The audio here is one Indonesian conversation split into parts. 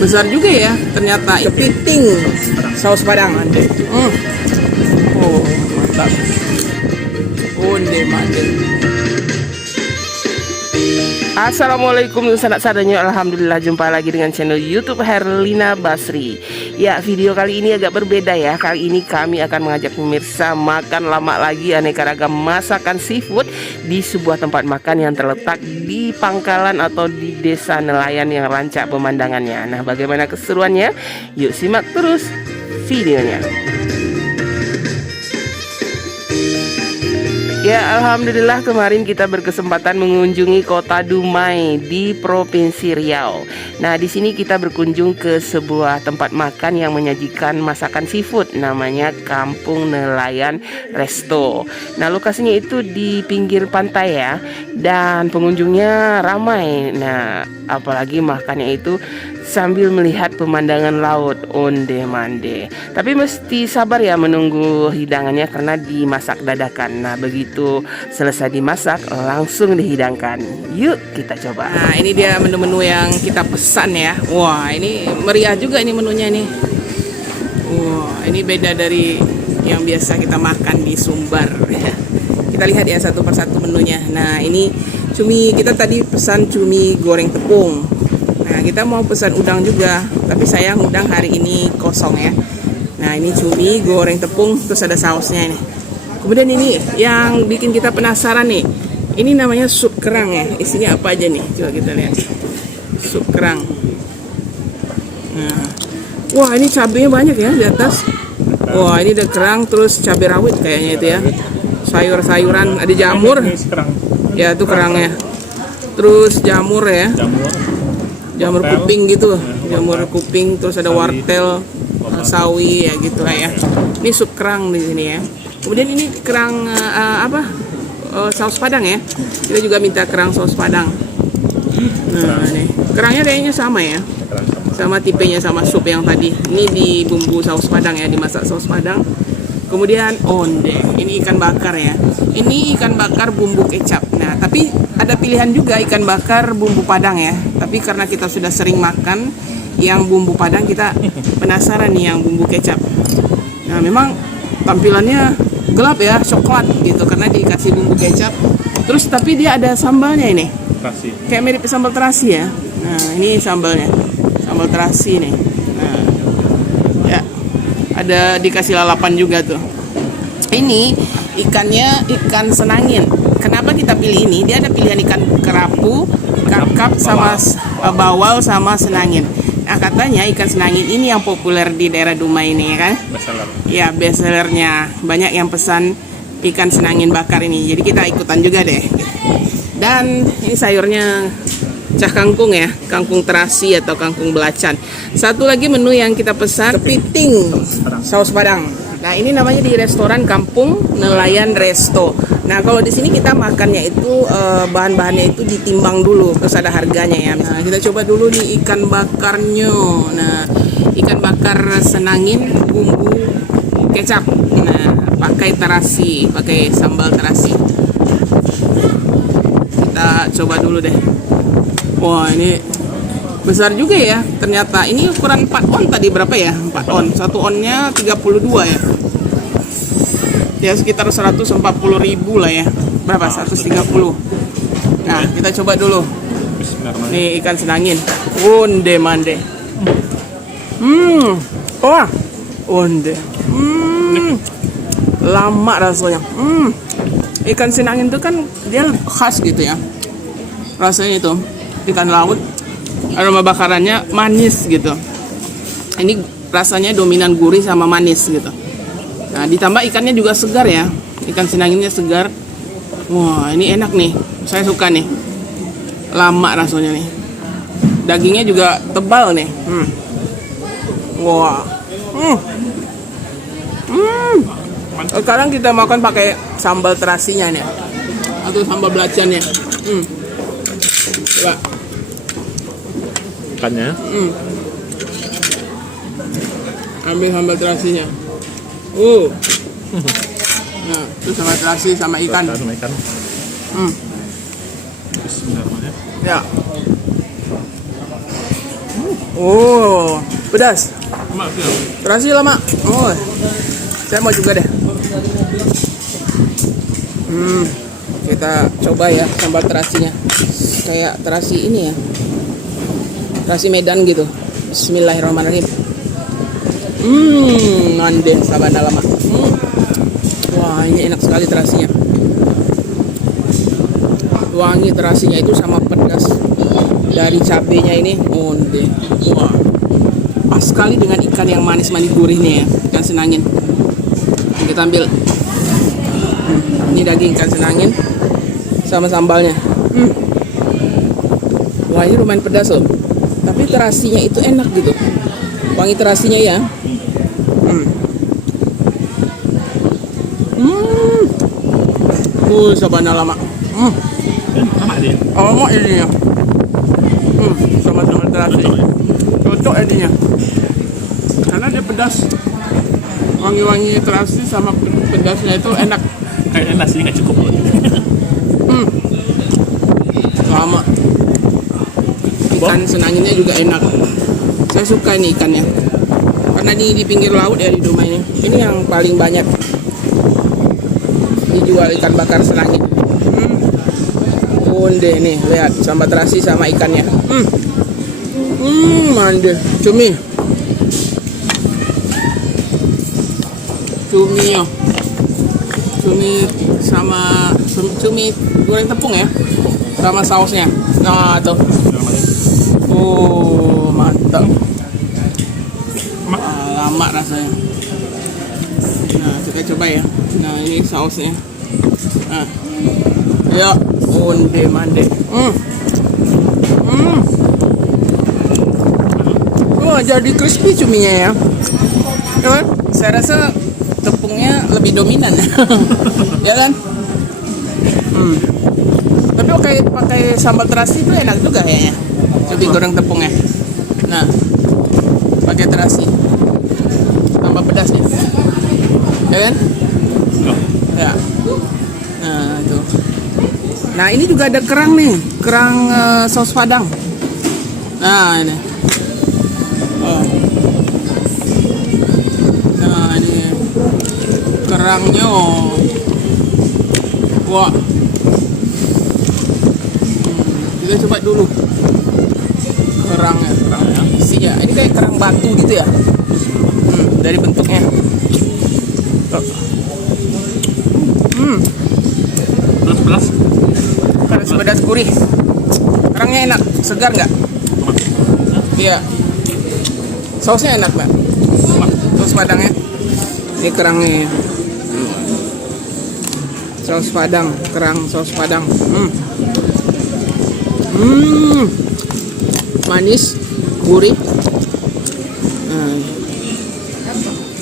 Besar juga ya ternyata. Kepiting saus padang. Oh, mantap. Onde mande. Assalamualaikum sanak sadanya. Alhamdulillah, jumpa lagi dengan channel YouTube Herlina Basri. Ya, video kali ini agak berbeda ya. Kali ini kami akan mengajak pemirsa makan lama lagi aneka ragam masakan seafood di sebuah tempat makan yang terletak di pangkalan atau di desa nelayan yang rancak pemandangannya. Nah, bagaimana keseruannya? Yuk simak terus videonya. Ya, alhamdulillah kemarin kita berkesempatan mengunjungi kota Dumai di Provinsi Riau. Nah, di sini kita berkunjung ke sebuah tempat makan yang menyajikan masakan seafood, namanya Kampung Nelayan Resto. Nah, lokasinya itu di pinggir pantai ya, dan pengunjungnya ramai. Nah, apalagi makannya itu sambil melihat pemandangan laut, onde mande. Tapi mesti sabar ya menunggu hidangannya karena dimasak dadakan. Nah, begitu selesai dimasak langsung dihidangkan. Yuk kita coba. Nah, ini dia menu-menu yang kita pesan ya. Wah, ini meriah juga ini menunya nih. Wah, ini beda dari yang biasa kita makan di Sumbar. Kita lihat ya satu persatu menunya. Nah, ini cumi, kita tadi pesan cumi goreng tepung. Nah, kita mau pesan udang juga, tapi sayang udang hari ini kosong ya. Nah, ini cumi goreng tepung, terus ada sausnya ini. Kemudian ini yang bikin kita penasaran nih. Ini namanya sup kerang ya. Isinya apa aja nih? Coba kita lihat. Sup kerang. Nah. Wah, ini cabenya banyak ya di atas. Wah, ini ada kerang, terus cabai rawit kayaknya itu ya. Sayur-sayuran, ada jamur. Ya, itu kerangnya. Terus jamur ya. Jamur kuping gitu, jamur kuping, terus ada wortel, sawi ya gitu lah ya. Ini sup kerang di sini ya. Kemudian ini kerang saus padang ya. Kita juga minta kerang saus padang. Nah, ini kerangnya kayaknya sama ya, sama tipenya sama sup yang tadi. Ini di bumbu saus padang ya, dimasak saus padang. Kemudian onde, ini ikan bakar ya. Ini ikan bakar bumbu kecap. Nah, tapi ada pilihan juga ikan bakar bumbu padang ya. Tapi karena kita sudah sering makan yang bumbu padang, kita penasaran nih yang bumbu kecap. Nah, memang tampilannya gelap ya, coklat gitu karena dikasih bumbu kecap. Terus tapi dia ada sambalnya ini. Terasi. Kayak mirip sambal terasi ya. Nah, ini sambalnya. Sambal terasi nih. Nah, ya. Ada dikasih lalapan juga tuh. Ini ikannya ikan senangin. Kenapa kita pilih ini? Dia ada pilihan ikan kerapu, kakap, sama bawal, sama senangin. Nah, katanya ikan senangin ini yang populer di daerah Dumai ini ya kan? Bestseller. Ya, bestsellernya. Banyak yang pesan ikan senangin bakar ini. Jadi kita ikutan juga deh. Dan ini sayurnya cah kangkung ya, kangkung terasi atau kangkung belacan. Satu lagi menu yang kita pesan, kepiting saus padang. Nah, ini namanya di restoran Kampung Nelayan Resto. Nah, kalau di sini kita makannya itu bahan-bahannya itu ditimbang dulu, terus ada harganya ya. Nah, kita coba dulu nih ikan bakarnya. Nah, ikan bakar senangin bumbu kecap. Nah, pakai terasi, pakai sambal terasi. Kita coba dulu deh. Wah, ini besar juga ya ternyata. Ini ukuran 4 on tadi berapa ya? 4 on. 1 onnya 32 ya. Ya sekitar 140.000 lah ya. Berapa? 130. Nah, kita coba dulu. Nih ikan senangin. Onde mande. Wah. Onde. Lama rasanya. Ikan senangin itu kan dia khas gitu ya. Rasanya itu ikan laut, aroma bakarannya manis gitu. Ini rasanya dominan gurih sama manis gitu. Nah, ditambah ikannya juga segar ya. Ikan senanginnya segar. Wah, ini enak nih. Saya suka nih. Lama rasanya nih. Dagingnya juga tebal nih. Wah. Sekarang kita makan pakai sambal terasinya nih. Atau sambal belacannya. Coba. Ikannya. Ambil sambal terasinya. Nah, itu sambal terasi sama ikan. Sama ikan. Ya. Oh, pedas. Mak tu. Terasi lah, Mak. Oh, saya mau juga deh. Kita coba ya sambal terasinya. Kayak terasi ini ya. Terasi Medan gitu. Bismillahirrahmanirrahim. Mande sabana lama. Wah, ini enak sekali terasinya. Wangi terasinya itu sama pedas dari cabenya ini. Mande. Wah. Pas sekali dengan ikan yang manis-manis gurihnya ya. Ikan senangin. Kita ambil. Ini daging ikan senangin sama sambalnya. Wah, ini lumayan pedas loh. Tapi terasinya itu enak gitu. Wangi terasinya ya. Sabana lama. Lama dia. Lama ininya. Sama-sama terasi. Cocok ininya. Karena dia pedas. Wangi-wangi terasi sama pedasnya itu enak. Kayaknya nasi nggak cukup loh. Lama. Ikan senanginnya juga enak. Saya suka ini ikannya. Karena di pinggir laut ya di rumah ini. Ini yang paling banyak dijual ikan bakar senangin. Onde nih, lihat sambal terasi sama ikannya. Mande, cumi. Cumi ya. Cumi sama cumi goreng tepung ya. Sama sausnya. Nah, tuh. Oh, mantap. Lama rasanya. Nah, kita coba ya. Nah, ini sausnya. Nah. Ya, onde mande. Oh, jadi crispy cuminya ya. Ya kan? Saya rasa tepungnya lebih dominan. Ya kan? Tapi pakai sambal terasi itu enak juga kayaknya. Lebih goreng tepungnya. Nah, pakai terasi. Tambah pedasnya. Ya kan? Ya. Nah, itu. Nah, ini juga ada kerang nih. Kerang saus padang. Nah, ini. Oh. Nah, ini kerangnya. Wah. Kita coba dulu. Kerangnya. Isinya. Ini kayak kerang batu gitu ya. Dari bentuknya. Pedas gurih. Kerangnya enak, segar nggak? Iya. Sausnya enak Mbak. Saus padangnya. Ini kerangnya. Saus padang, kerang saus padang. Manis, gurih.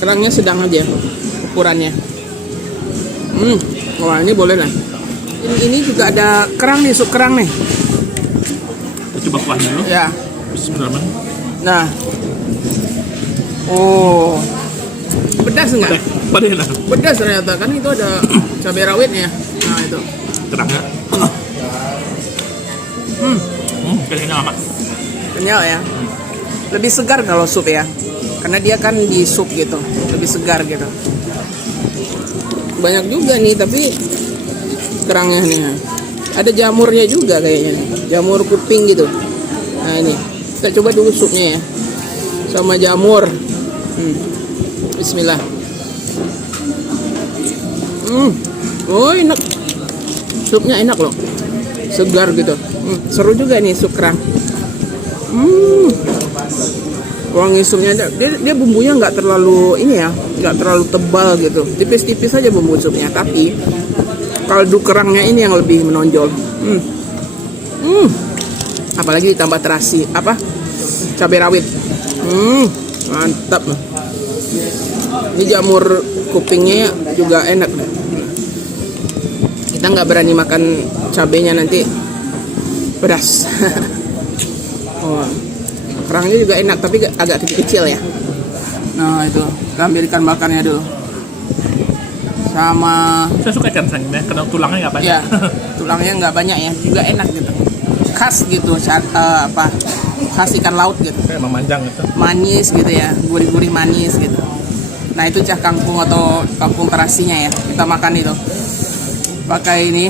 Kerangnya sedang aja ukurannya. Wah, ini boleh lah. Ini juga ada kerang nih, sup kerang nih. Kita coba kuahnya dulu. Ya. Bismillahirrahmanirrahim. Nah. Oh. Pedas enggak? Pedas. Pedas ternyata, kan itu ada cabai rawitnya. Nah, itu. Kerangnya. Kayaknya lama. Kenyal ya. Lebih segar kalau sup ya. Karena dia kan di sup gitu, lebih segar gitu. Banyak juga nih, tapi kerangnya nih. Ada jamurnya juga kayaknya nih. Jamur kuping gitu. Nah, ini. Kita coba dulu supnya ya. Sama jamur. Bismillah. Oh, enak. Supnya enak loh. Segar gitu. Seru juga nih sup kerang. Wangi supnya dia bumbunya nggak terlalu ini ya, nggak terlalu tebal gitu. Tipis-tipis aja bumbu supnya, tapi kaldu kerangnya ini yang lebih menonjol. Apalagi ditambah terasi cabai rawit. Mantap. Ini jamur kupingnya juga enak. Kita nggak berani makan cabenya, nanti pedas. Kerangnya juga enak, tapi agak kecil-kecil ya. Nah, itu kita ambil ikan bakarnya dulu. Sama saya suka ikan senangnya, karena tulangnya nggak banyak. Ya, tulangnya nggak banyak ya, juga enak gitu. Khas gitu, khas ikan laut gitu. Kayak emang manjang gitu. Manis gitu ya, gurih-gurih manis gitu. Nah itu cah kangkung atau kangkung terasinya ya, kita makan itu pakai ini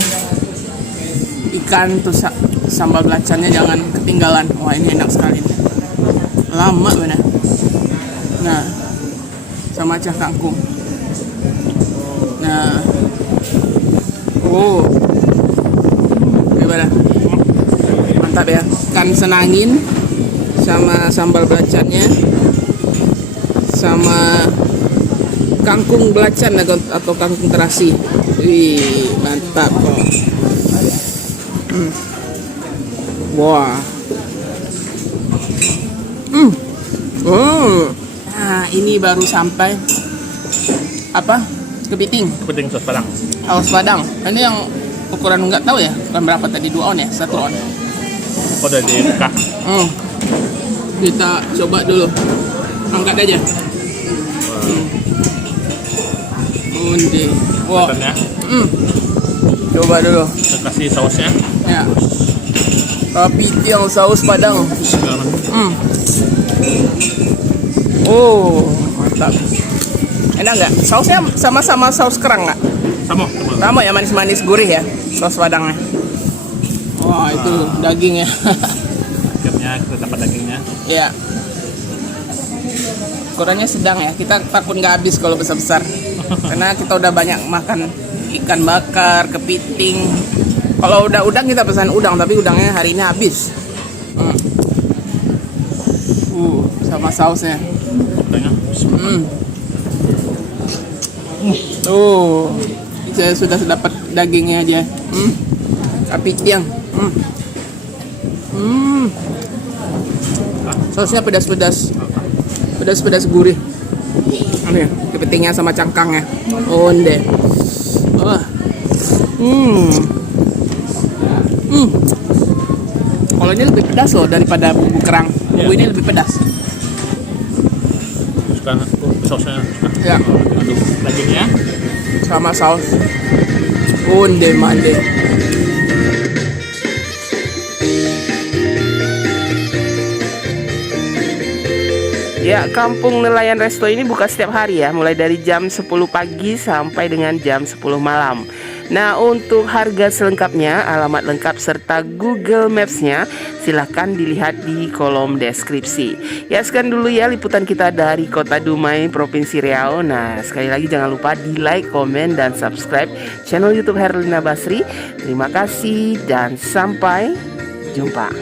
ikan, terus sambal belacannya jangan ketinggalan. Wah ini enak sekali nih. Lama benar. Nah sama cah kangkung. Nah oh gimana, mantap ya, ikan senangin sama sambal belacannya sama kangkung belacan atau kangkung terasi. Wih, mantap kok. Wah. Oh. Nah, ini baru sampai apa? Kepiting. Kepiting saus Padang. Saus Padang. Ini yang ukuran nggak tahu ya, ukuran berapa tadi, 2 on ya, 1 on. Oh, udah dibuka. Kita coba dulu. Angkat aja. Undi. Wah. Makannya. Coba dulu. Kita kasih sausnya. Ya. Kepiting saus Padang. Segala. Oh, mantap. Enak nggak? Sausnya sama-sama saus kerang nggak? Sama. Sama ya, manis-manis gurih ya, saus Padangnya. Wah, itu dagingnya. Akhirnya kita dapat dagingnya. Ya. Ukurannya sedang ya. Kita takut nggak habis kalau besar-besar. Karena kita udah banyak makan ikan bakar, kepiting. Kalau udah udang kita pesan udang, tapi udangnya hari ini habis. Sama sausnya. Tengah. Saya sudah dapat dagingnya aja. Kepiting. Sausnya pedas-pedas. Pedas-pedas gurih. Ini kepitingnya sama cangkangnya. Onde. Wah. Kalau ini lebih pedas loh daripada bumbu kerang. Bumbu ini lebih pedas. Suka sausnya. Ya. Aduk dagingnya. Sama saus. Onde mande. Ya, Kampung Nelayan Resto ini buka setiap hari ya, mulai dari jam 10 pagi sampai dengan jam 10 malam. Nah, untuk harga selengkapnya, alamat lengkap serta Google Maps-nya silahkan dilihat di kolom deskripsi. Ya, sekian dulu ya liputan kita dari Kota Dumai, Provinsi Riau. Nah, sekali lagi jangan lupa di like, komen, dan subscribe channel YouTube Herlina Basri. Terima kasih dan sampai jumpa.